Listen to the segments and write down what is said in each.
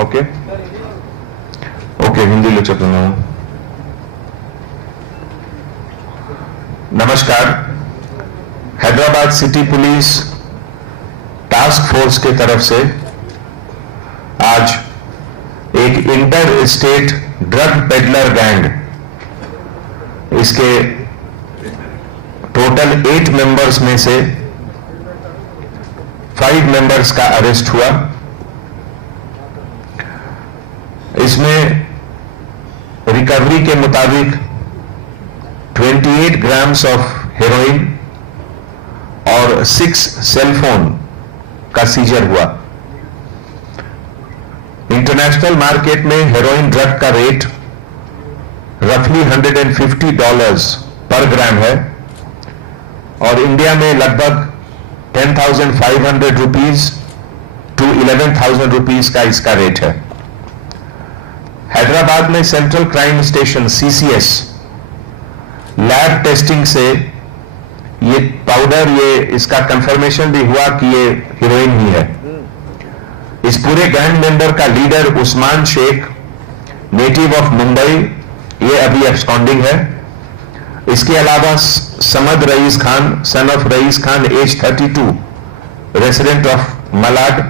Okay okay Hindi ले चलते हैं। नमस्कार। Hyderabad city police task force के तरफ से आज एक inter state drug peddler gang, इसके टोटल 8 मेंबर्स में से 5 मेंबर्स का अरेस्ट हुआ। इसमें रिकवरी के मुताबिक 28 ग्राम्स ऑफ हेरोइन और 6 सेलफोन का सीजर हुआ। इंटरनेशनल मार्केट में हेरोइन ड्रग का रेट रफली $150 पर ग्राम है और इंडिया में लगभग 10,500 रुपीज टू 11,000 रुपीज का इसका रेट है। हैदराबाद में central crime station CCS lab testing से ये पाउडर, ये इसका कंफर्मेशन भी हुआ कि ये हीरोइन ही है। इस पूरे गैंग मेंबर का leader Usman Shaikh, native of Mumbai, ये अभी एब्सकॉन्डिंग है। इसके अलावा Samad Raees Khan, son of Raees Khan, age 32, resident of Malad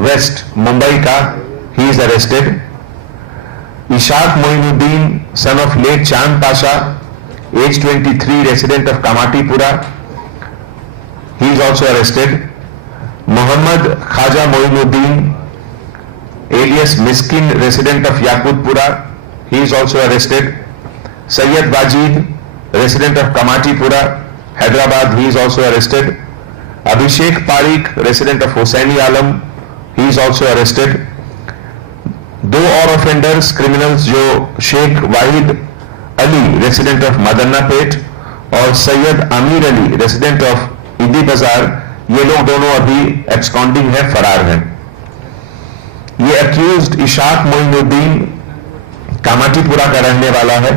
west Mumbai का, he is arrested. Ishaq Moinuddin, son of late Chand Pasha, age 23, resident of Kamatipura, he is also arrested. Mohammed Khwaja Moinuddin, alias Miskin, resident of Yakutpura, he is also arrested. Syed Wajid, resident of Kamathipura, Hyderabad, he is also arrested. Abhishek Parik, resident of Hussaini Alam, he is also arrested. 2 और offenders criminals जो Sheikh Wahid Ali, resident of Madannapet, और Syed Aamir Ali, resident of Eidi Bazaar, ये लोग दोनों अभी absconding है, फरार हैं। ये अक्यूज्ड इशाक मोइनुद्दीन कामाटीपुरा का रहने वाला है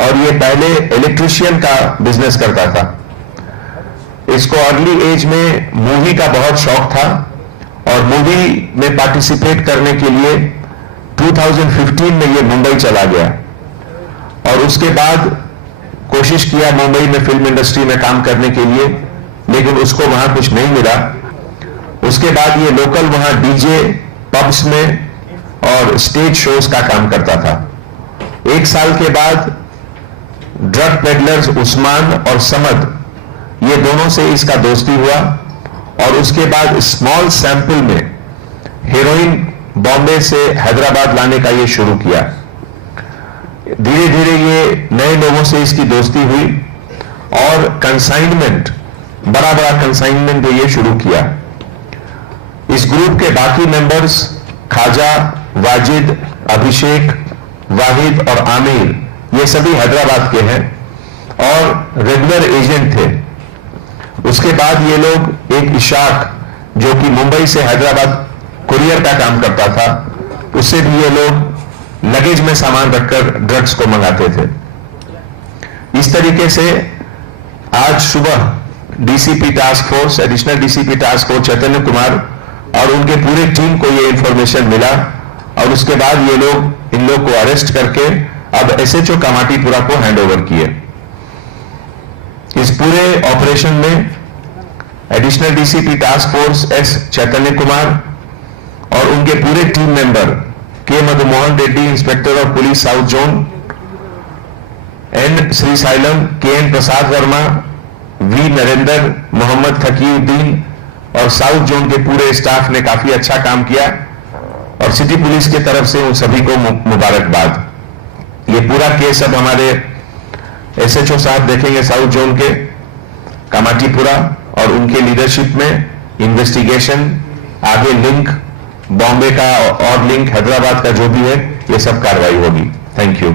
और ये पहले इलेक्ट्रिशियन का बिजनेस करता था। इसको अर्ली एज में मूवी का बहुत शौक था और मूवी में पार्टिसिपेट करने के लिए 2015 में ये मुंबई चला गया और उसके बाद कोशिश किया मुंबई में फिल्म इंडस्ट्री में काम करने के लिए, लेकिन उसको वहां कुछ नहीं मिला। उसके बाद ये लोकल वहां डीजे पब्स में और स्टेज शोज का काम करता था। 1 साल के बाद ड्रग पेडलर्स उस्मान और समद, ये दोनों से इसका दोस्ती हुआ और उसके बाद स्मॉल सैंपल में हेरोइन बॉम्बे से हैदराबाद लाने का ये शुरू किया। धीरे धीरे ये नए लोगों से इसकी दोस्ती हुई और कंसाइनमेंट, बड़ा बड़ा कंसाइनमेंट ये शुरू किया। इस ग्रुप के बाकी मेंबर्स ख्वाजा, वाजिद, अभिषेक, वाहिद और आमिर, ये सभी हैदराबाद के हैं और रेगुलर एजेंट थे। उसके बाद ये लोग एक इशाक, जो कि मुंबई से हैदराबाद कुरियर का काम करता था, उससे भी ये लोग लगेज में सामान रखकर ड्रग्स को मंगाते थे। इस तरीके से आज सुबह DCP task force, additional DCP task force Chaitanya Kumar और उनके पूरे टीम को ये इंफॉर्मेशन मिला और उसके बाद ये लोग इन लोग को अरेस्ट करके अब SHO कामाटीपुरा को हैंडओवर किए। इस पूरे ऑपरेशन में additional DCP task force S Chaitanya Kumar और उनके पूरे team member K Madhumohan Reddy, inspector of police south zone, N Srisailam, KN Prasad Varma, V Narendra, Mohammed Taqiuddin और साउथ जोन के पूरे स्टाफ ने काफी अच्छा काम किया और सिटी पुलिस की तरफ से उन सभी को मुबारकबाद। ये पूरा केस अब हमारे SHO साहब देखेंगे साउथ जोन के कामाटीपुरा और उनके लीडरशिप में इन्वेस्टिगेशन, आगे लिंक बॉम्बे का और लिंक हैदराबाद का जो भी है, ये सब कार्रवाई होगी। Thank you.